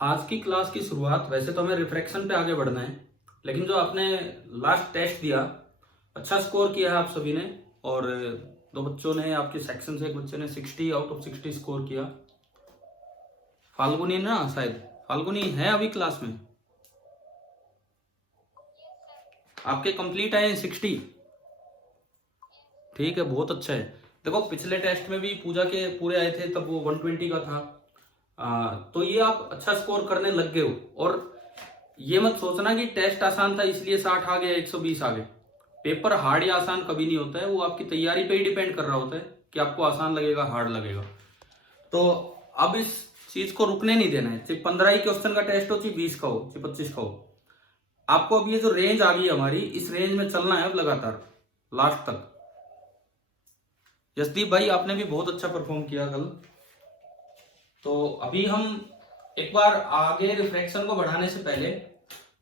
आज की क्लास की शुरुआत, वैसे तो हमें रिफ्रैक्शन पे आगे बढ़ना है, लेकिन जो आपने लास्ट टेस्ट दिया, अच्छा स्कोर किया है आप सभी ने। और दो बच्चों ने, आपके सेक्शन से एक बच्चे ने 60 आउट ऑफ 60 स्कोर किया। फाल्गुनी ना, शायद फाल्गुनी है अभी क्लास में। आपके कंप्लीट आए 60। ठीक है, बहुत अच्छा है। देखो पिछले टेस्ट में भी पूजा के पूरे आए थे, तब वो 120 का था। तो ये आप अच्छा स्कोर करने लग गए हो। और ये मत सोचना कि टेस्ट आसान था इसलिए 60 आ गया, 120 आ गए। पेपर हार्ड या आसान कभी नहीं होता है, वो आपकी तैयारी पे ही डिपेंड कर रहा होता है कि आपको आसान लगेगा हार्ड लगेगा। तो अब इस चीज को रुकने नहीं देना है, चाहे 15 ही क्वेश्चन का टेस्ट हो, चाहे 20 का हो, चाहे 25 का हो। आपको अब ये जो रेंज आ गई हमारी, इस रेंज में चलना है अब लगातार लास्ट तक। जसदीप भाई, आपने भी बहुत अच्छा परफॉर्म किया कल। तो अभी हम एक बार आगे रिफ्रैक्शन को बढ़ाने से पहले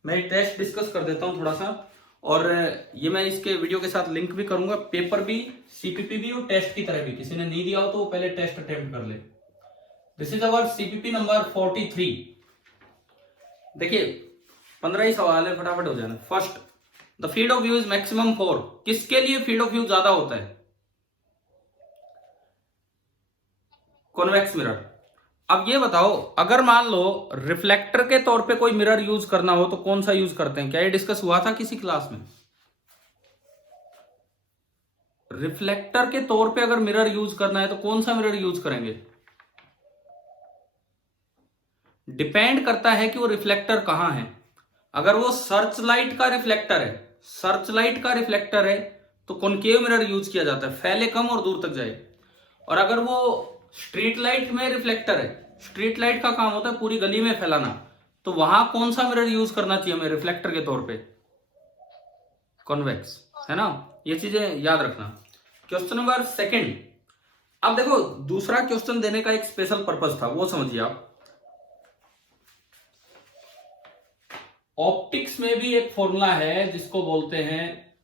मैं टेस्ट डिस्कस कर देता हूं थोड़ा सा। और ये मैं इसके वीडियो के साथ लिंक भी करूंगा। पेपर भी, सीपीपी भी और टेस्ट की तरह भी, किसी ने नहीं दिया हो तो वो पहले टेस्ट अटेम्प्ट कर ले। This is our CPP number 43। देखिए 15 ही सवाल है, फटाफट हो जाना। First, the field of view is maximum 4। किसके लिए फील्ड ऑफ व्यू ज्यादा होता है? Convex mirror. अब ये बताओ, अगर मान लो रिफ्लेक्टर के तौर पे कोई मिरर यूज करना हो तो कौन सा यूज करते हैं? क्या ये डिस्कस हुआ था किसी क्लास में? रिफ्लेक्टर के तौर पे अगर मिरर यूज करना है तो कौन सा मिरर यूज करेंगे? डिपेंड करता है कि वो रिफ्लेक्टर कहां है। अगर वो सर्च लाइट का रिफ्लेक्टर है, सर्च लाइट का रिफ्लेक्टर है, तो कॉनकेव मिरर यूज किया जाता है, फैले कम और दूर तक जाए। और अगर वो स्ट्रीट लाइट में रिफ्लेक्टर है, स्ट्रीट लाइट का काम होता है पूरी गली में फैलाना, तो वहां कौन सा मिरर यूज करना चाहिए हमें रिफ्लेक्टर के तौर पे? कॉन्वेक्स, है ना। ये चीजें याद रखना। Question number second. अब देखो, दूसरा क्वेश्चन देने का एक स्पेशल पर्पस था, वो समझिए आप। ऑप्टिक्स में भी एक फॉर्मूला है जिसको बोलते हैं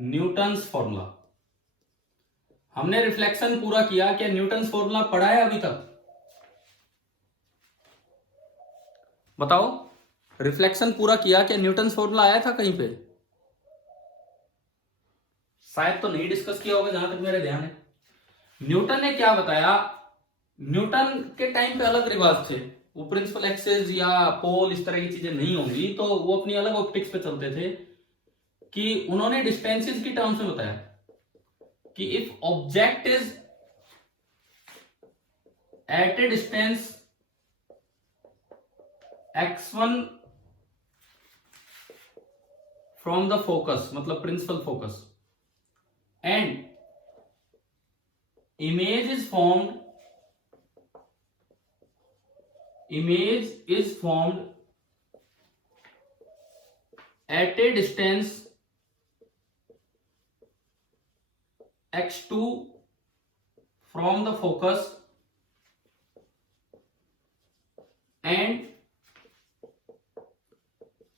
न्यूटन्स फॉर्मूला। हमने रिफ्लेक्शन पूरा किया, क्या न्यूटन्स फॉर्मूला पढ़ा है अभी तक? बताओ, रिफ्लेक्शन पूरा किया, क्या न्यूटन्स फॉर्मूला आया था कहीं पे? शायद तो नहीं डिस्कस किया होगा, जहां तक मेरे ध्यान है। न्यूटन ने क्या बताया? न्यूटन के टाइम पे अलग रिवाज थे, वो प्रिंसिपल एक्सेस या पोल इस तरह की चीजें नहीं होंगी, तो वो अपनी अलग ऑप्टिक्स पे चलते थे। कि उन्होंने डिस्टेंसेस की टर्म्स में बताया कि if object is at a distance x1 from the focus, मतलब principal focus, and image is formed at a distance x2 from the focus, and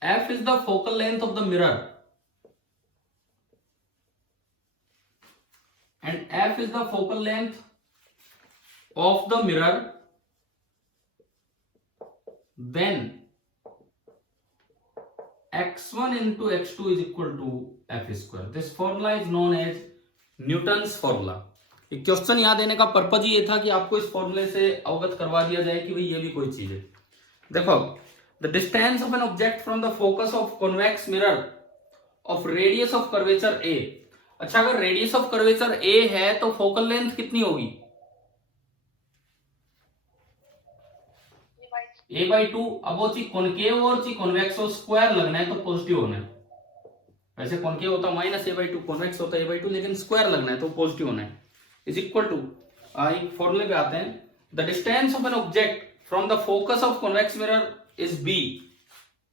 f is the focal length of the mirror, and f is the focal length of the mirror, then x1 into x2 is equal to f square. This formula is known as Newton's formula. Question याद देने का purpose ये था कि आपको इस फॉर्मूले से अवगत करवा दिया जाए कि भाई ये भी कोई चीज है। देखो, the distance of an object from the focus of convex mirror of radius of curvature a. अच्छा, अगर रेडियस ऑफ कर्वेचर ए है तो फोकल लेंथ कितनी होगी? a/2। अब वो चीज कॉनकेव और चीज कॉन्वेक्स हो, स्क्वायर लगना है तो पॉजिटिव होना है। वैसे कॉनकेव होता -a/2, कॉन्वेक्स होता है a/2, लेकिन स्क्वायर लगना है तो पॉजिटिव होना है। इज इक्वल टू, एक फॉर्मूले पे आते हैं, the distance of an object from the focus of convex mirror is b।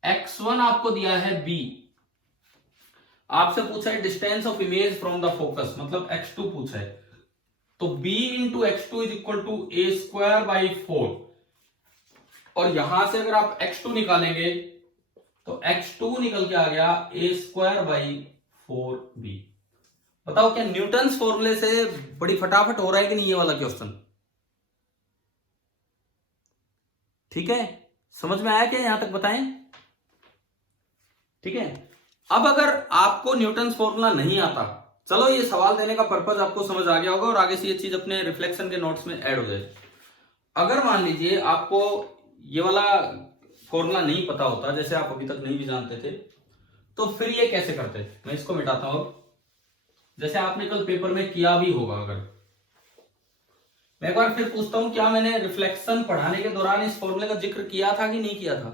x1 आपको दिया है b, आपसे पूछा है distance of image from the focus, मतलब x2 पूछा है, तो b into x2 is equal to a²/4। और यहां से अगर आप x2 निकालेंगे तो x2 निकल के आ गया a²/4b। बताओ, क्या न्यूटन्स फॉर्मूले से बड़ी फटाफट हो रहा है कि नहीं ये वाला क्वेश्चन? ठीक है, समझ में आया क्या यहां तक बताएं? ठीक है, अब अगर आपको न्यूटन्स फॉर्मूला नहीं आता, चलो ये सवाल देने का पर्पज आपको समझ आ गया होगा और आगे से ये चीज अपने रिफ्लेक्शन के नोट्स में ऐड हो जाए। अगर मान लीजिए आपको ये वाला फॉर्मूला नहीं पता होता, जैसे आप अभी तक नहीं भी जानते थे, तो फिर ये कैसे करते? मैं इसको मिटाता हूं। जैसे आपने कल पेपर में किया भी होगा, अगर मैं एक बार फिर पूछता हूं, क्या मैंने रिफ्लेक्शन पढ़ाने के दौरान इस फॉर्मूले का जिक्र किया था कि नहीं किया था?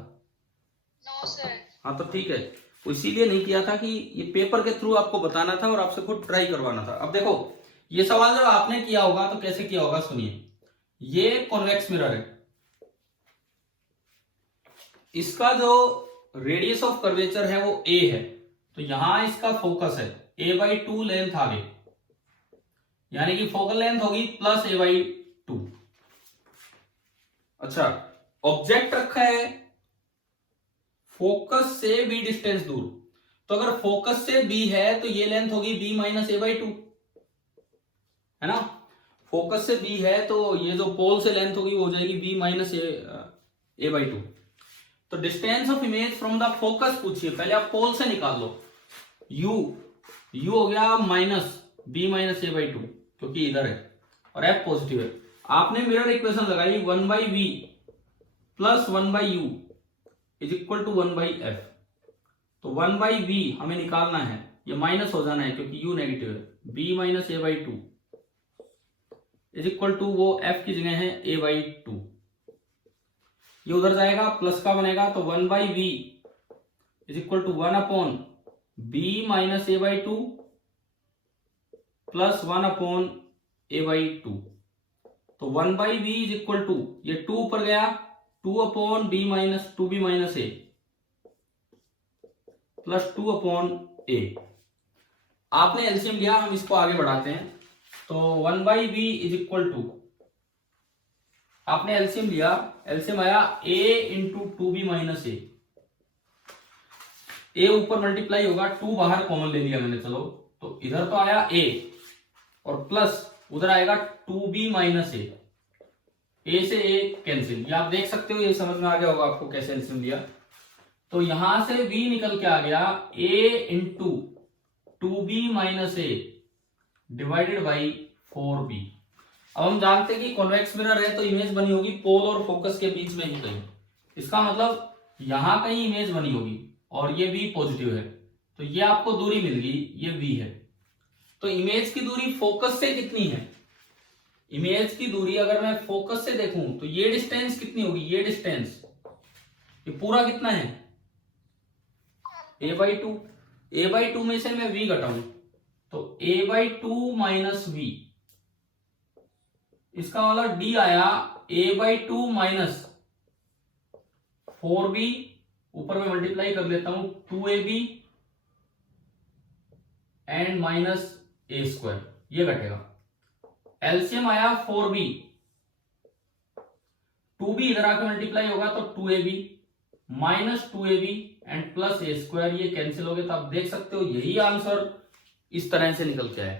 No sir. हाँ तो ठीक है, इसीलिए नहीं किया था कि ये पेपर के थ्रू आपको बताना था और आपसे खुद ट्राई करवाना था। अब देखो, ये सवाल जब आपने किया होगा तो कैसे किया होगा सुनिए। ये कॉन्वेक्स मिरर है, इसका जो रेडियस ऑफ कर्वेचर है वो a है, तो यहां इसका फोकस है a/2 लेंथ आगे, यानी कि फोकल लेंथ होगी प्लस a/2। अच्छा, ऑब्जेक्ट रखा है फोकस से b डिस्टेंस दूर, तो अगर फोकस से b है तो ये लेंथ होगी b माइनस a/2, है ना। फोकस से b है तो ये जो पोल से लेंथ होगी वो हो जाएगी b माइनस a/2। तो distance of image from the focus पूछिए, पहले आप पोल से निकाल लो। u हो गया माइनस b माइनस a/2 क्योंकि इधर है, और f पॉजिटिव है। आपने मिरर इक्वेशन लगाई 1/v plus 1/u is equal to 1/f। तो 1/v हमें निकालना है, ये माइनस हो जाना है क्योंकि u नेगेटिव है। b minus a/2 is equal to वो f की जगह है a/2, ये उधर जाएगा प्लस का बनेगा, तो 1/v is equal to 1/b minus a/2 plus 1/a/2। तो 1/b इज इक्वल टू, ये 2 ऊपर गया, 2/b minus 2b minus a plus 2/a। आपने एलसीएम लिया, हम इसको आगे बढ़ाते हैं। तो 1/b इज इक्वल टू, आपने एलसीएम लिया, एलसीएम आया a into 2b minus a, a ऊपर मल्टीप्लाई होगा, 2 बाहर कॉमन ले लिया मैंने, चलो तो इधर तो आया a और प्लस उधर आएगा 2b माइनस a से a कैंसिल। ये आप देख सकते हो, ये समझ में आ गया होगा आपको कैसे एलसीएम लिया। तो यहां से v निकल के आ गया a into 2b minus a divided by 4b। अब हम जानते हैं कि कॉन्वेक्स मिरर है तो इमेज बनी होगी पोल और फोकस के बीच में ही कहीं, इसका मतलब यहां कहीं इमेज बनी होगी और ये v पॉजिटिव है, तो ये आपको दूरी मिल गई, ये v है। तो इमेज की दूरी फोकस से कितनी है? इमेज की दूरी अगर मैं फोकस से देखूं तो ये डिस्टेंस कितनी होगी? ये डिस्टेंस, ये पूरा कितना है? a/2। a/2 में से मैं v घटाऊं तो a/2 माइनस v, इसका मतलब d आया a/2 माइनस 4b, ऊपर में मल्टीप्लाई कर लेता हूं 2ab एंड माइनस a², ये घटेगा। एलसीएम आया 4b, 2b इधर आके मल्टीप्लाई होगा तो 2ab minus 2ab and plus a², ये कैंसिल हो गया। तो आप देख सकते हो यही आंसर इस तरह से निकल के आया।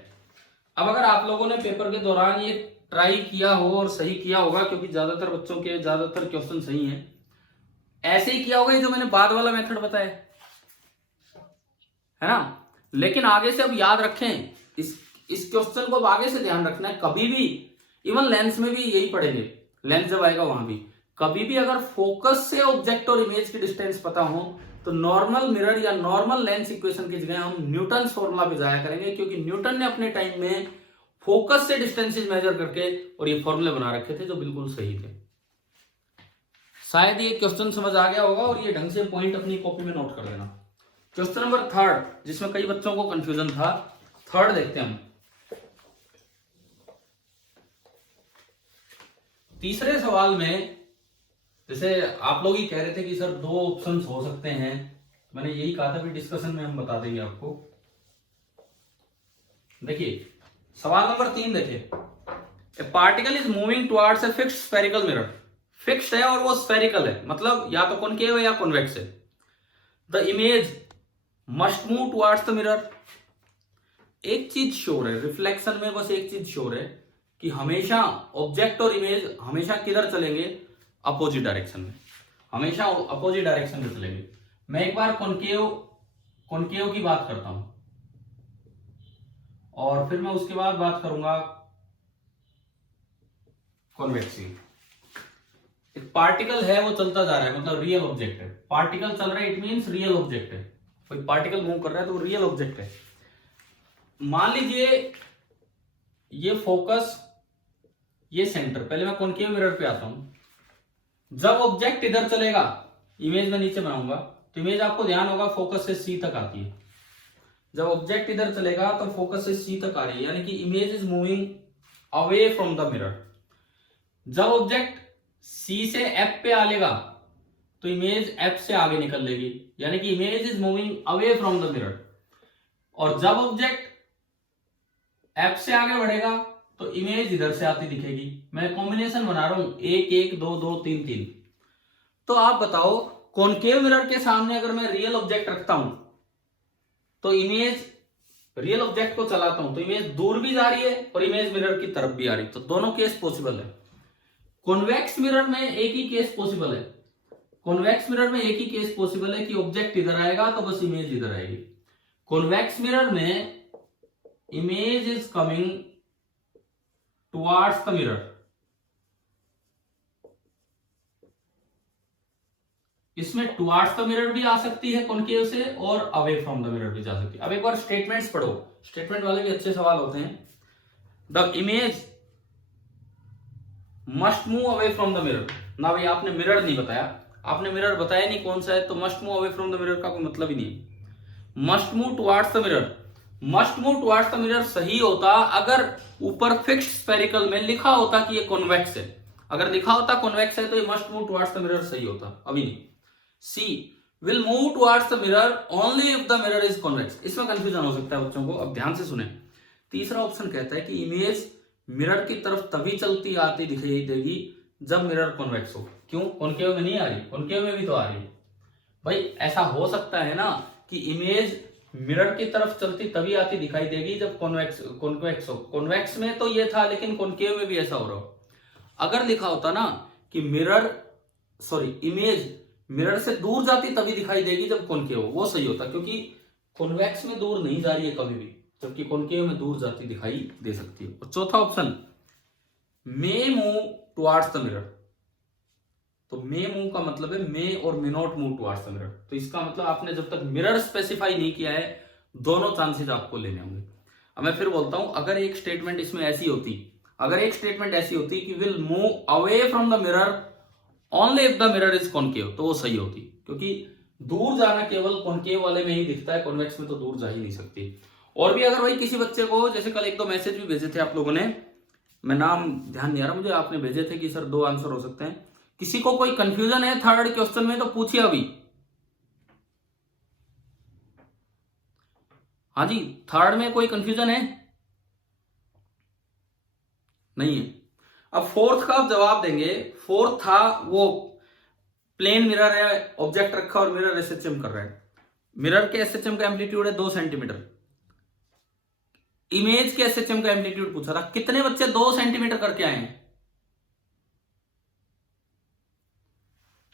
अब अगर आप लोगों ने पेपर के दौरान ये ट्राई किया हो और सही किया होगा, क्योंकि ज्यादातर बच्चों के ज्यादातर क्वेश्चन सही हैं, ऐसे ही किया होगा ये जो मैंने बाद वाला मेथड बताया, है ना। लेकिन आगे से अब याद रखें, इस क्वेश्चन को अब आगे से ध्यान रखना है, कभी भी इवन लेंस में भी यही पढ़ेंगे, लेंस जब आएगा वहां भी, कभी भी अगर फोकस से ऑब्जेक्ट और इमेज की डिस्टेंस पता हो तो नॉर्मल मिरर या नॉर्मल लेंस इक्वेशन की जगह हम न्यूटन्स फॉर्मूला पे जाया करेंगे, क्योंकि न्यूटन ने अपने टाइम में फोकस से डिस्टेंसेस मेजर करके और ये फॉर्मूले बना रखे थे जो बिल्कुल सही थे। शायद ये क्वेश्चन समझ आ गया होगा और ये ढंग से पॉइंट अपनी कॉपी में नोट कर लेना। क्वेश्चन नंबर 3, जिसमें कई बच्चों को कंफ्यूजन था, 3 देखते हैं हम। तीसरे सवाल में जैसे आप लोग ही कह रहे थे कि सर 2 ऑप्शंस हो सकते हैं, मैंने यही कहा था कि डिस्कशन में हम बता देंगे आपको। देखिए सवाल नंबर 3 देखिए, ए particle is moving towards a fixed spherical mirror. Fixed है और वो स्फेरिकल है, मतलब या तो कॉनकेव है या कॉन्वेक्स है। The image must move towards the mirror. एक चीज श्योर है रिफ्लेक्शन में, बस एक चीज श्योर है कि हमेशा ऑब्जेक्ट और इमेज हमेशा किधर चलेंगे? अपोजिट डायरेक्शन में, हमेशा अपोजिट डायरेक्शन में चलेंगे। मैं एक बार कॉनकेव की बात करता हूं और फिर मैं उसके बाद बात करूंगा कॉन्वेक्स। एक पार्टिकल है वो चलता जा रहा है, मतलब रियल ऑब्जेक्ट है। पार्टिकल चल रहा है इट मींस रियल ऑब्जेक्ट है। कोई पार्टिकल मूव कर रहा है तो वो रियल ऑब्जेक्ट है। मान लीजिए ये फोकस, ये सेंटर। पहले मैं कॉनकेव मिरर पे आता हूं। जब ऑब्जेक्ट इधर चलेगा, इमेज में नीचे बनाऊंगा तो इमेज आपको ध्यान होगा फोकस से सी तक आती है। जब ऑब्जेक्ट इधर चलेगा तो फोकस से सी तक आ रही है, यानी कि image is moving away from the mirror. जब ऑब्जेक्ट सी से एफ पे आ लेगा तो इमेज एफ से आगे निकल लेगी, यानी कि image is moving away from the mirror. और जब ऑब्जेक्ट एफ से आगे बढ़ेगा तो इमेज इधर से आती दिखेगी। मैं कॉम्बिनेशन बना रहा हूं 1 1 2 2 3 3। तो आप बताओ, कॉनकेव मिरर के सामने अगर मैं रियल ऑब्जेक्ट रखता हूं तो इमेज, रियल ऑब्जेक्ट को चलाता हूं तो इमेज दूर भी जा रही है और इमेज मिरर की तरफ भी आ रही है। तो दोनों केस पॉसिबल है। कॉन्वेक्स मिरर में एक ही केस पॉसिबल है। कॉन्वेक्स मिरर में एक ही केस पॉसिबल है कि ऑब्जेक्ट इधर आएगा तो बस इमेज इधर आएगी। कॉन्वेक्स मिरर में image is coming towards the mirror. इसमें टुवर्ड्स द मिरर भी आ सकती है कॉनकेव से और अवे फ्रॉम द मिरर भी जा सकती है। अब एक बार स्टेटमेंट्स पढ़ो, स्टेटमेंट वाले भी अच्छे सवाल होते हैं। The image must move away from the mirror. ना भाई आपने मिरर नहीं बताया, आपने मिरर बताया नहीं कौन सा है, तो must move away from the mirror का कोई मतलब ही नहीं। Must move towards the mirror, must move towards the mirror सही होता अगर ऊपर फिक्स्ड स्फेरिकल में लिखा होता कि ये कॉन्वेक्स है। अगर लिखा होता कॉन्वेक्स है तो ये must move towards the mirror सही होता, अभी नहीं। C will move towards the mirror only if the mirror is convex. इसमें कंफ्यूजन हो सकता है बच्चों को, अब ध्यान से सुने। तीसरा ऑप्शन कहता है कि इमेज मिरर की तरफ तभी चलती आती दिखाई देगी जब मिरर कॉन्वेक्स हो। क्यों? कॉनकेव में नहीं आ रही, कॉनकेव में भी तो आ रही है। भाई ऐसा हो सकता है ना कि इमेज मिरर की तरफ चलती तभी आती दिखाई देगी जब कॉन्वेक्स हो। कॉन्वेक्स में तो ये था, लेकिन कॉनकेव में भी ऐसा हो रहा हो। अगर लिखा होता ना कि इमेज मिरर से दूर जाती तभी दिखाई देगी जब कॉनकेव हो, वो सही होता, क्योंकि कॉन्वेक्स में दूर नहीं जा रही है कभी भी, जबकि कॉनकेव में दूर जाती दिखाई दे सकती है। और चौथा option may move towards the mirror. तो मे मूव का मतलब है मे और may not move towards the mirror. तो इसका मतलब आपने जब तक मिरर स्पेसिफाई नहीं किया है, दोनों चांसेस आपको लेने होंगे। अब मैं फिर बोलता हूं, अगर एक स्टेटमेंट इसमें ऐसी होती, अगर एक स्टेटमेंट ऐसी होती कि will move away from the mirror only if the mirror is concave, तो वो सही होती, क्योंकि दूर जाना केवल कॉनकेव वाले में ही दिखता है, कॉन्वेक्स में तो दूर जा ही नहीं सकती। और भी अगर भाई किसी बच्चे को, जैसे कल 1-2 मैसेज भी भेजे थे आप लोगों ने, मैं नाम ध्यान नहीं आ रहा मुझे, आपने भेजे थे कि सर 2 आंसर हो सकते हैं। किसी को कोई कंफ्यूजन है थर्ड क्वेश्चन में तो पूछिए अभी। हाँ जी, थर्ड में कोई कंफ्यूजन है? नहीं है। अब फोर्थ का आप जवाब देंगे। फोर्थ था वो प्लेन मिरर है, ऑब्जेक्ट रखा और मिरर एसएचएम कर रहा है। मिरर के एसएचएम का एम्पलीट्यूड है 2 सेंटीमीटर। इमेज के एसएचएम का एम्पलीट्यूड पूछा था, कितने बच्चे 2 सेंटीमीटर करके आए हैं?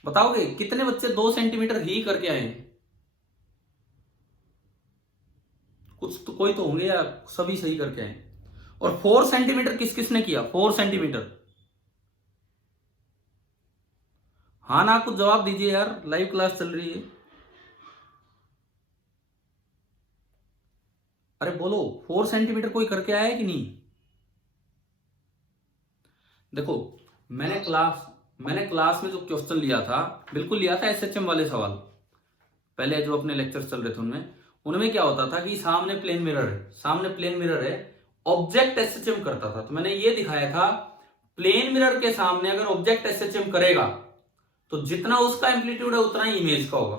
बताओगे कितने बच्चे 2 सेंटीमीटर ही करके आए हैं? कुछ तो कोई तो होंगे या सभी सही करके आए। और 4 सेंटीमीटर किस किसने किया? 4 सेंटीमीटर। हाँ ना, कुछ जवाब दीजिए यार, लाइव क्लास चल रही है। अरे बोलो, 4 सेंटीमीटर कोई करके आया है कि नहीं? देखो, मैंने क्लास में जो क्वेश्चन लिया था, बिल्कुल लिया था एसएचएम वाले सवाल। पहले जो अपने लेक्चर चल रहे थे उनमें क्या होता था कि सामने प्लेन मिरर है, ऑब्जेक्ट एसएचएम करता था। तो मैंने ये दिखाया था, प्लेन मिरर के सामने अगर ऑब्जेक्ट एसएचएम करेगा तो जितना उसका एम्पलीट्यूड है उतना ही इमेज का होगा।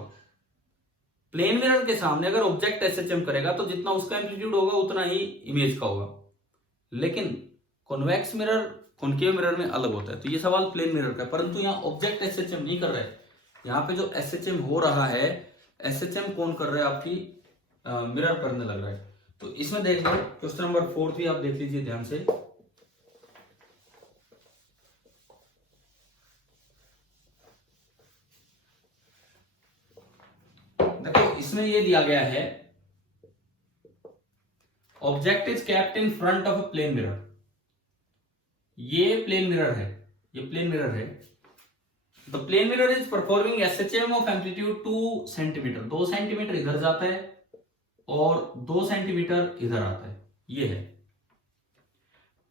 प्लेन मिरर के सामने अगर ऑब्जेक्ट एसएचएम करेगा तो जितना उसका एम्पलीट्यूड होगा उतना ही इमेज का होगा। लेकिन कॉन्वेक्स मिरर कॉनकेव मिरर में अलग होता है। तो ये सवाल प्लेन मिरर का है, परंतु यहाँ ऑब्जेक्ट एसएचएम नहीं कर रहा है। यहाँ पे जो एसएचएम हो रहा है, एसएचएम कौन कर रहा है? आपकी मिरर करने लग रहा है। तो इसमें देख लो, क्वेश्चन नंबर 4 भी आप देख लीजिए ध्यान से। इसमें ये दिया गया है object is kept in front of a plane mirror. ये प्लेन मिरर है, ये प्लेन मिरर है। The plane mirror is performing SHM of amplitude 2 centimetre. 2 centimetre इधर जाता है और 2 सेंटीमीटर इधर आता है। ये है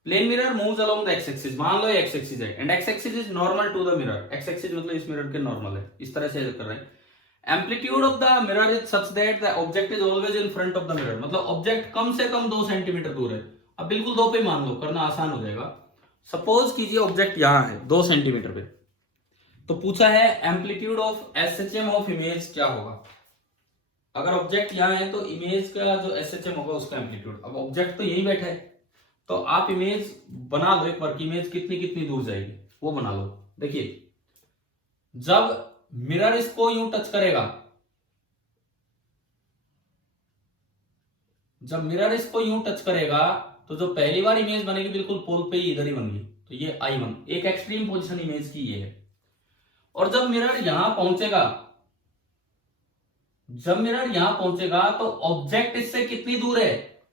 plane mirror moves along the X axis. मान लो एक्स एक्सिस है and X axis is normal to the mirror. X axis मतलब इस मिरर के नॉर्मल है, इस तरह से कर रहे हैं। Amplitude of the mirror is such that the object is always in front of the mirror. मतलब ऑब्जेक्ट कम से कम 2 सेंटीमीटर दूर है। अब बिल्कुल 2 पे मान लो, करना आसान हो जाएगा। सपोज कीजिए ऑब्जेक्ट यहां है 2 सेंटीमीटर पे, तो पूछा है amplitude of SHM of image क्या होगा। अगर ऑब्जेक्ट यहां है तो इमेज का जो एसएचएम होगा उसका एम्पलीट्यूड। अब ऑब्जेक्ट तो यहीं बैठा है, तो आप इमेज बना लो एक बार कि इमेज कितनी कितनी दूर जाएगी, वो बना लो। देखिए जब मिरर इसको यूं टच करेगा, जब मिरर इसको यूं टच करेगा तो जो पहली बार इमेज बनेगी बिल्कुल पोल पे ही इधर ही बन गई, तो ये I1 एक एक्सट्रीम पोजीशन इमेज की ये है। और जब मिरर यहां पहुंचेगा, जब मिरर यहां पहुंचेगा तो ऑब्जेक्ट इससे कितनी दूर है,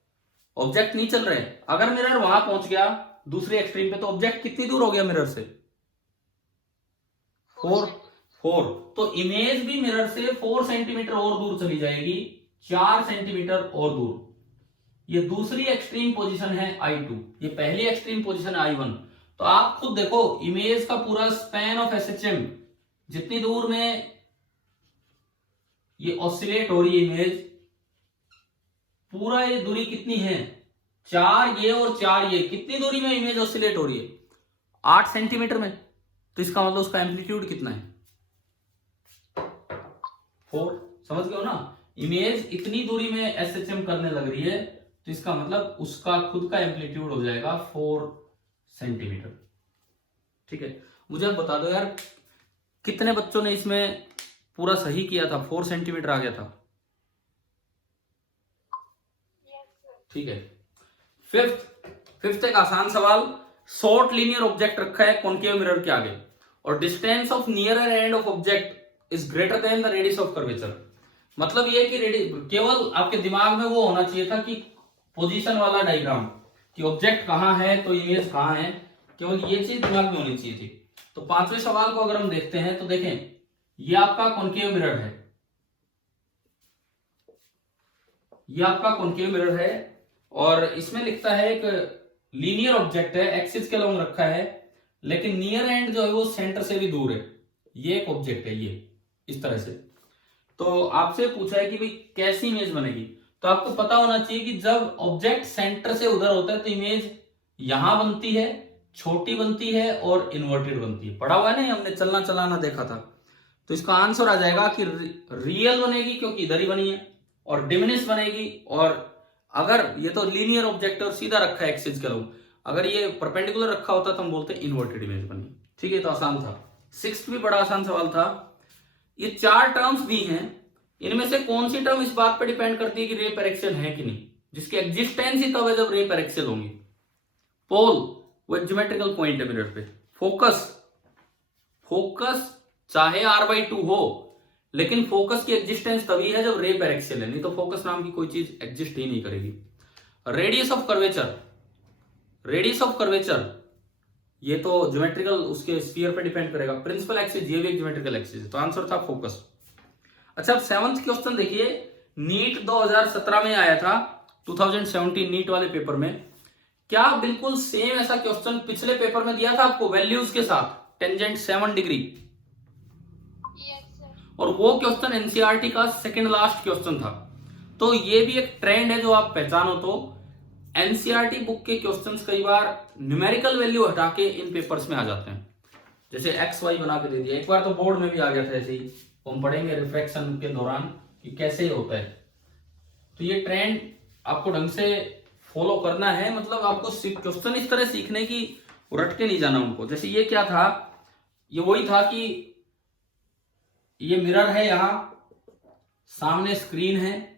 ऑब्जेक्ट नहीं चल रहे। अगर मिरर वहां पहुंच गया दूसरे एक्सट्रीम पे तो ऑब्जेक्ट कितनी दूर हो गया मिरर से, 4। तो इमेज भी मिरर से 4 सेंटीमीटर और दूर चली जाएगी, 4 सेंटीमीटर और दूर। ये दूसरी एक्सट्रीम पोजीशन है I2, ये पहली एक्सट्रीम पोजीशन है I1। तो आप खुद देखो इमेज का पूरा स्पैन ऑफ एसएचएम, जितनी दूर में ये ऑसिलेट हो रही है इमेज, पूरा ये दूरी कितनी है 4 ये और 4 ये, कितनी दूरी में इमेज ऑसिलेट हो रही है 8 सेंटीमीटर में। तो इसका मतलब उसका एम्पलीट्यूड कितना है 4। समझ गए हो ना, इमेज इतनी दूरी में एसएचएम करने लग रही है तो इसका मतलब उसका खुद का एम्पलीट्यूड हो जाएगा 4 सेंटीमीटर। ठीक है, मुझे अब बता दो यार कितने बच्चों ने इसमें पूरा सही किया था, 4 सेंटीमीटर आ गया था। ठीक है, फिफ्थ एक आसान सवाल। शॉर्ट लीनियर ऑब्जेक्ट रखा है कॉन्केव मिरर के आगे और distance of nearer end of object is greater than the radius of curvature. मतलब ये कि केवल आपके दिमाग में वो होना चाहिए था कि पोजीशन वाला डायग्राम कि ऑब्जेक्ट कहां है तो इमेज कहां है, केवल ये चीज दिमाग में होनी चाहिए थी। तो 5वें सवाल को अगर हम देखते हैं तो देखें ये आपका कॉन्केव मिरर है, ये आपका कॉन्केव मिरर है और इसमें लिखता है एक लीनियर ऑब्जेक्ट है, एक्सिस के अलॉन्ग रखा है, लेकिन नियर एंड जो है वो सेंटर से भी दूर है। ये एक ऑब्जेक्ट है, ये इस तरह से। तो आपसे पूछा है कि भाई कैसी इमेज बनेगी, तो आपको पता होना चाहिए कि जब ऑब्जेक्ट सेंटर से उधर होता है तो इमेज यहां बनती है, छोटी बनती है और इन्वर्टेड बनती है। पढ़ा हुआ है ना, हमने चलना चलाना देखा था। तो इसका आंसर आ जाएगा कि रियल बनेगी क्योंकि इधर ही बनी है, और डिमिनिश बनेगी। और अगर ये तो लीनियर ऑब्जेक्ट और सीधा रखा है एक्सिस के अलॉन्ग, अगर ये परपेंडिकुलर रखा होता तो हम बोलते इन्वर्टेड इमेज बनी। ठीक है, तो आसान था। 6th भी बड़ा आसान सवाल था। ये 4 टर्म्स दी हैं, इनमें से कौन सी टर्म इस बात पर डिपेंड करती है कि रे पैरेक्सियल है कि नहीं, जिसकी एग्जिस्टेंस ही तब है जब रे पैरेक्सियल होंगी। पोल वो ज्योमेट्रिकल पॉइंट है मिरर पे। फोकस चाहे R/2 हो, लेकिन फोकस की एग्जिस्टेंस तभी है जब रे पैरेक्सियल है, नहीं तो फोकस नाम की कोई चीज एग्जिस्ट ही नहीं करेगी। Radius of curvature, radius of curvature ये तो ज्योमेट्रिकल उसके स्फीयर पे डिपेंड करेगा। प्रिंसिपल एक्सिस ये भी एक ज्योमेट्रिकल एक्सिस है, तो आंसर था फोकस। अच्छा, अब 7th क्वेश्चन देखिए, नीट 2017 में आया था, 2017 नीट वाले पेपर में। क्या बिल्कुल सेम ऐसा क्वेश्चन पिछले पेपर में दिया था आपको वैल्यूज के साथ, टेंजेंट 7 डिग्री, और वो क्वेश्चन एनसीईआरटी का सेकंड लास्ट क्वेश्चन था। तो ये भी एक ट्रेंड है जो आप पहचानो, तो एनसीईआरटी बुक के क्वेश्चंस कई बार न्यूमेरिकल वैल्यू हटा के इन पेपर्स में आ जाते हैं, जैसे एक्स वाई बना के दे दिया। एक बार तो बोर्ड में भी आ गया था ऐसे ही, हम पढ़ेंगे रिफ्रैक्शन के दौरान कि कैसे होता है। तो ये ट्रेंड आपको ढंग से फॉलो करना है, मतलब आपको क्वेश्चन इस तरह सीखने की रट के नहीं जाना उनको। जैसे ये क्या था, ये वही था कि ये मिरर है, यहां सामने स्क्रीन है,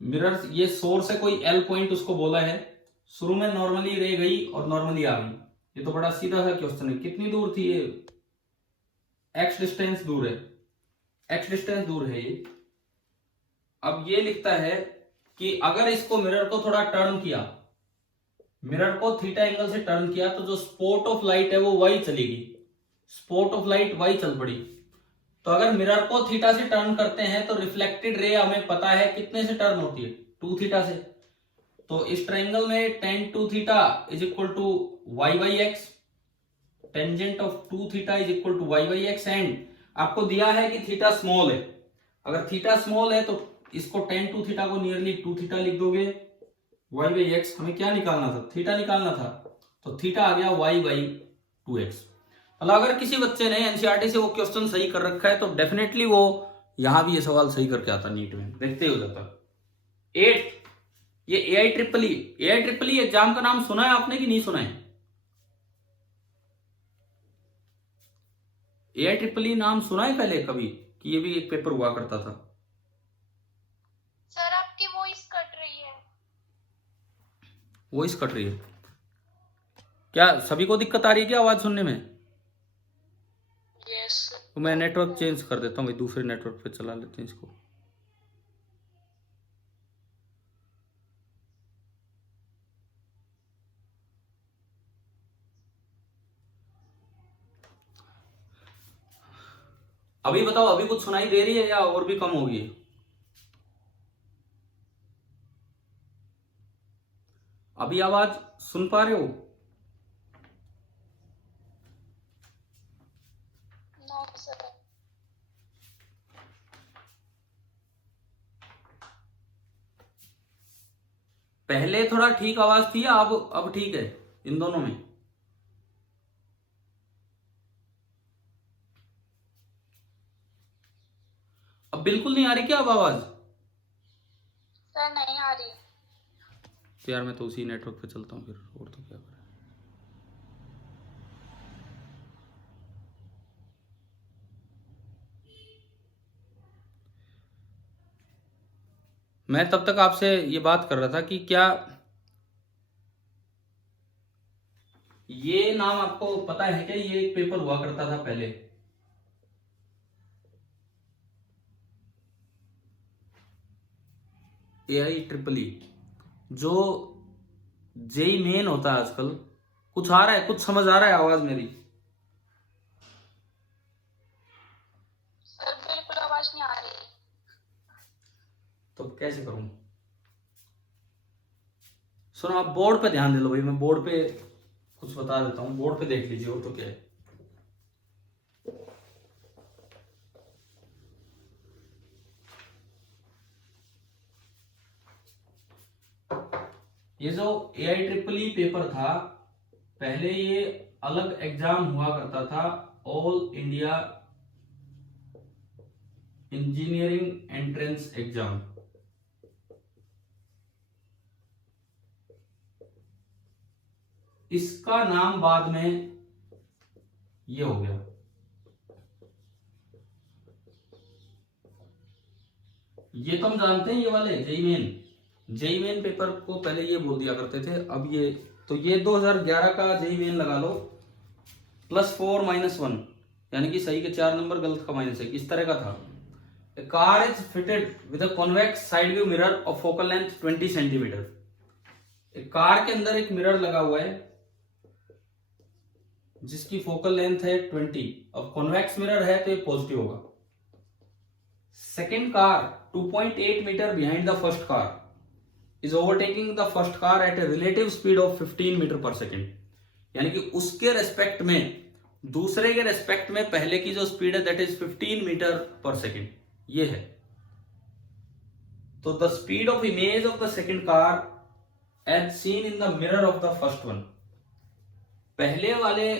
मिरर ये सोर्स है, कोई एल पॉइंट उसको बोला है। शुरू में नॉर्मली रे गई और नॉर्मली आ गई। ये तो बड़ा सीधा सा क्वेश्चन है, कितनी दूर थी ये, एक्स डिस्टेंस दूर है, x डिस्टेंस दूर है ये। अब ये लिखता है कि अगर इसको मिरर को थोड़ा टर्न किया, मिरर को थीटा एंगल से टर्न किया, तो जो स्पॉट ऑफ लाइट है वो वाई चलेगी, स्पॉट ऑफ लाइट वाई चल पड़ी। तो अगर मिरर को थीटा से टर्न करते हैं तो रिफ्लेक्टेड रे हमें पता है कितने से टर्न होती है, 2 थीटा से। तो इस ट्रायंगल में tan 2 theta is equal to Y by X, tangent of 2 theta is equal to Y by X. And आपको दिया है कि थीटा स्मॉल है, अगर थीटा स्मॉल है तो इसको tan 2 थीटा को नियरली 2 थीटा लिख दोगे, वाई बाई एक्स। हमें क्या निकालना था, थीटा निकालना था, तो थीटा आ गया वाई बाई 2x। मतलब अगर किसी बच्चे ने एनसीईआरटी से वो क्वेश्चन सही कर रखा है तो डेफिनेटली वो यहां भी ये सवाल सही करके आता, नीट में देखते ही हो जाता। 8 ये AI ट्रिपल ई एग्जाम का नाम सुना है आपने कि नहीं सुना है? AI ट्रिपल ई नाम सुना है पहले कभी कि ये भी एक पेपर हुआ करता था? सर आपकी वॉइस कट रही है। वॉइस कट रही है क्या? सभी को दिक्कत आ रही है क्या आवाज सुनने में? यस। तो मैं नेटवर्क चेंज कर देता हूँ भाई, दूसरे नेटवर्क पे चला लेते हैं इसको। अभी बताओ, अभी कुछ सुनाई दे रही है या और भी कम होगी? अभी आवाज सुन पा रहे हो? No sir. पहले थोड़ा ठीक आवाज थी, अब ठीक है इन दोनों में? अब बिल्कुल नहीं आ रही क्या अब आवाज? सर नहीं आ रही। तो यार मैं तो उसी नेटवर्क पे चलता हूँ फिर, और तो क्या करें। मैं तब तक आपसे ये बात कर रहा था कि क्या ये नाम आपको पता है क्या, ये एक पेपर हुआ करता था पहले? AI ट्रिपल ई, जो जेई मेन होता है आजकल। कुछ आ रहा है, कुछ समझ आ रहा है आवाज मेरी? सर बिल्कुल आवाज नहीं आ रही। तो कैसे करूं? सुनो, आप बोर्ड पे ध्यान दे लो भाई, मैं बोर्ड पे कुछ बता देता हूँ, बोर्ड पे देख लीजिए, और तो क्या है। ये जो AI ट्रिपल ई पेपर था, पहले ये अलग एग्जाम हुआ करता था, all India engineering entrance exam. इसका नाम बाद में ये हो गया। ये तो हम जानते हैं, ये वाले जेई मेन पेपर को पहले ये बोल दिया करते थे। अब ये तो ये 2011 का जेई मेन लगा लो, +4 -1, यानी कि सही के 4 नंबर, गलत का -1, इस तरह का था। A car is fitted with a convex side view mirror of focal length 20 centimetre. एक कार के अंदर एक मिरर लगा हुआ है जिसकी फोकल लेंथ है 20। अब कॉन्वेक्स मिरर है तो ये पॉजिटिव होगा। Second car 2.8 metre behind the first car is overtaking the first car at a relative speed of 15 metre per second, यानी कि उसके रेस्पेक्ट में, दूसरे के रेस्पेक्ट में पहले की जो स्पीड है that is 15 metre per second, ये है। तो the speed of image of the second car as seen in the mirror of the first one. पहले वाले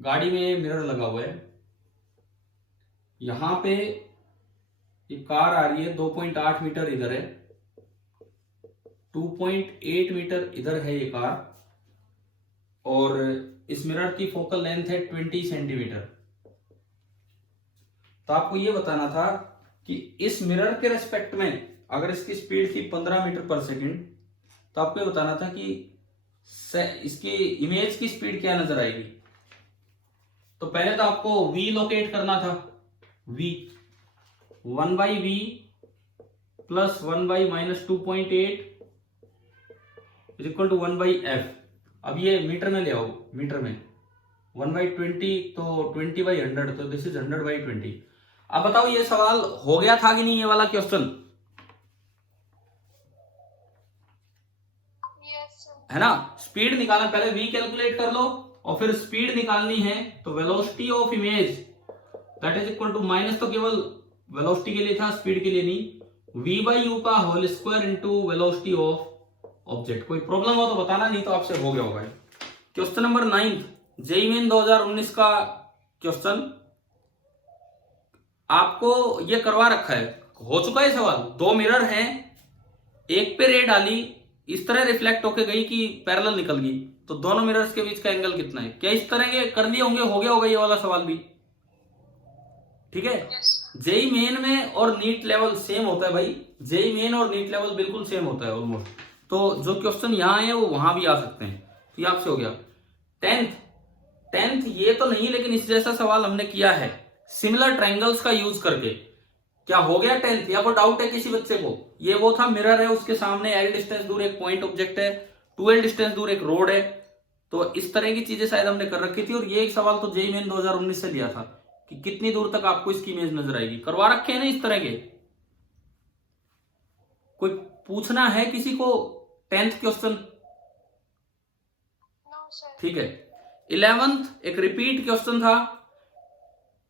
गाड़ी में मिरर लगा हुआ है, यहां पे ये कार आ रही है, 2.8 मीटर इधर है, 2.8 मीटर इधर है ये कार, और इस मिरर की फोकल लेंथ है 20 सेंटीमीटर। तो आपको ये बताना था कि इस मिरर के रेस्पेक्ट में अगर इसकी स्पीड थी 15 मीटर पर सेकेंड, तो आपको ये बताना था कि इसकी इमेज की स्पीड क्या नजर आएगी। तो पहले तो आपको v लोकेट करना था, v 1/v plus 1/-2.8 is equal to 1/f। अब ये मीटर में ले आओ, मीटर में 1/20 तो 20/100, तो दिस इज 100/20। अब बताओ ये सवाल हो गया था कि नहीं, ये वाला क्वेश्चन यस सर। है ना। स्पीड निकालना, पहले v कैलकुलेट कर लो और फिर स्पीड निकालनी है, तो velocity of image that is equal to, minus तो केवल वेलोसिटी के लिए था, स्पीड के लिए नहीं, v/u का whole square into velocity of object. कोई प्रॉब्लम हो तो बताना, नहीं तो आपसे हो गया होगा। क्वेश्चन नंबर 9 जेईई मेन 2019 का क्वेश्चन, आपको ये करवा रखा है, हो चुका है सवाल। 2 मिरर हैं, एक पे रे डाली, इस तरह रिफ्लेक्ट होके गई कि पैरेलल निकल गई, तो दोनों मिरर्स के बीच का एंगल कितना है। क्या इस तरह के कर लिए होंगे, हो गया होगा ये वाला सवाल भी, ठीक है। जेईई मेन में और नीट लेवल सेम होता है भाई, जेईई मेन और नीट लेवल बिल्कुल सेम होता है ऑलमोस्ट। तो जो क्वेश्चन यहाँ है वो वहां भी आ सकते हैं, तो ये आपसे हो गया। 10th ये तो नहीं, लेकिन इस जैसा सवाल हमने किया है सिमिलर ट्रायंगल्स का यूज करके। क्या हो गया 10th, या कोई डाउट है किसी बच्चे को? ये वो था, मिरर है, उसके सामने l डिस्टेंस दूर एक पॉइंट ऑब्जेक्ट है, 2l डिस्टेंस दूर एक रोड है, तो इस तरह की चीजें शायद हमने कर रखी थी। और ये एक सवाल तो जेईई मेन 2019 से लिया था कि कितनी दूर तक आपको इसकी इमेज नजर आएगी, करवा रखे हैं ना इस तरह के। कोई पूछना है किसी को 10th क्वेश्चन? No sir. ठीक है। 11th एक रिपीट क्वेश्चन था,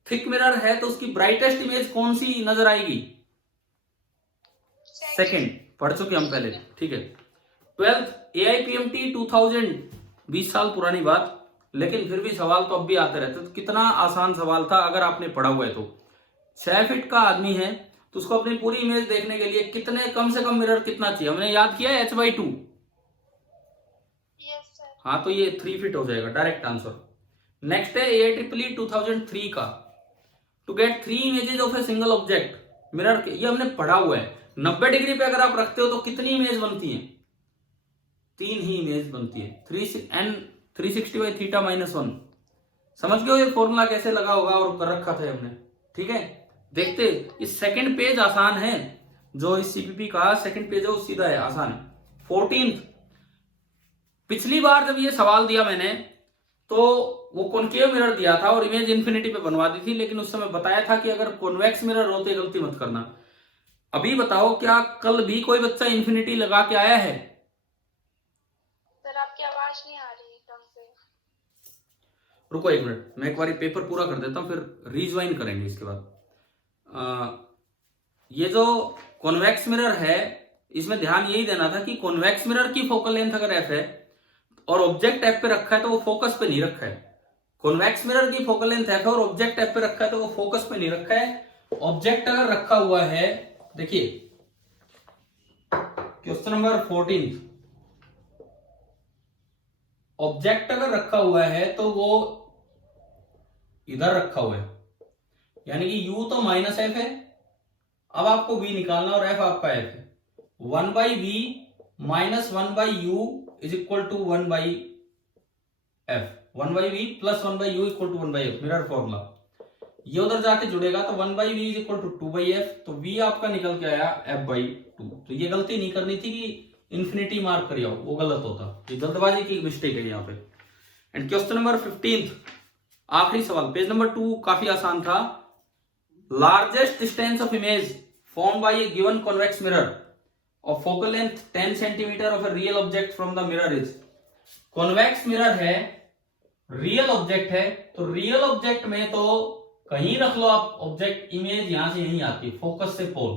थिक मिरर है तो उसकी ब्राइटेस्ट इमेज कौन सी नजर आएगी? सेकंड, पढ़ चुके हम पहले, ठीक है। 12th AIPMT 2000, 20 साल पुरानी बात, लेकिन फिर भी सवाल तो अब भी आते रहते, तो कितना आसान सवाल था अगर आपने पढ़ा हुआ है तो। 6 फीट का आदमी है, तो उसको अपनी पूरी इमेज देखने के लिए कितने, कम से कम मिरर कितना चाहिए? हमने याद किया है h/2। Yes sir. हाँ, तो ये 3 फीट हो जाएगा, डायरेक्ट आंसर। नेक्स्ट है AIEEE 2003 का, to get 3 images of a single object mirror के, ये हमने पढ़ा हुआ है। 90 डिग्री पे अगर आप रखते हो तो कितनी इमेज बनती है? 3 ही इमेज बनती है, 360/θ-1। समझ गए ये फॉर्मूला कैसे लगा होगा और कर रखा था हमने, ठीक है। देखते, इस सेकंड पेज आसान है, जो इस सीपीपी का सेकंड पेज है वो सीधा है, आसान है। 14th, पिछली बार जब ये सवाल दिया मैंने तो वो कॉनकेव मिरर दिया था और इमेज इन्फिनिटी पे बनवा दी थी, लेकिन उस समय बताया था कि अगर कॉन्वेक्स मिरर हो तो गलती मत करना। अभी बताओ, क्या कल भी कोई बच्चा इन्फिनिटी लगा के आया है? सर आपकी आवाज नहीं आ रही एकदम से। रुको 1 मिनट, मैं एक बार पेपर पूरा कर देता हूं, फिर रिज्वाइन करेंगे इसके बाद। ये जो कॉन्वेक्स मिरर है, इसमें ध्यान यही देना था कि कॉन्वेक्स मिरर की फोकल लेंथ अगर f है और ऑब्जेक्ट f पे रखा है तो वो फोकस पे नहीं रखा है। कॉन्वेक्स मिरर की फोकल लेंथ f है और ऑब्जेक्ट f पे रखा है तो वो फोकस पे नहीं रखा है। ऑब्जेक्ट अगर रखा हुआ है, देखिए क्वेश्चन नंबर 14, ऑब्जेक्ट अगर रखा हुआ है तो वो इधर रखा हुआ है, यानी कि u तो -f है। अब आपको v निकालना और f आपका f है। 1/v minus 1/u is equal to 1/f, 1/v plus 1/u equal to 1/f, mirror formula. ये उधर जाके जुड़ेगा तो 1/v is equal to 2/f, तो v आपका निकल के आया f/2। तो ये गलती नहीं करनी थी कि इन्फिनिटी मार्क कर आओ, वो गलत होता, ये जल्दबाजी की मिस्टेक है यहाँ पे। एंड क्वेश्चन नंबर 15, आखिरी सवाल, पेज नंबर 2, काफी आसान था। Largest distance of image formed by a given convex mirror of focal length 10 centimeter of a real object from the mirror is। convex mirror है, रियल ऑब्जेक्ट है, तो real object में तो कहीं रख लो आप ऑब्जेक्ट, इमेज यहां से यहीं आती है, फोकस से पोल,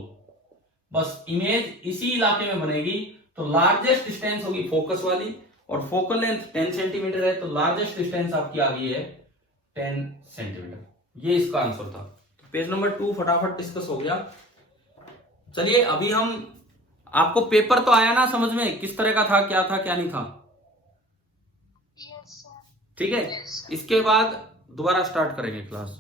बस इमेज इसी इलाके में बनेगी। तो लार्जेस्ट डिस्टेंस होगी फोकस वाली, और फोकल लेंथ 10 सेंटीमीटर है, तो लार्जेस्ट डिस्टेंस आपकी आ गई है 10 सेंटीमीटर। ये इसका आंसर था। तो पेज नंबर 2 फटाफट डिस्कस हो गया। चलिए अभी हम, आपको पेपर तो आया ना समझ में, किस तरह का था, क्या था क्या नहीं था? Yes sir. ठीक है, इसके बाद दोबारा स्टार्ट करेंगे क्लास।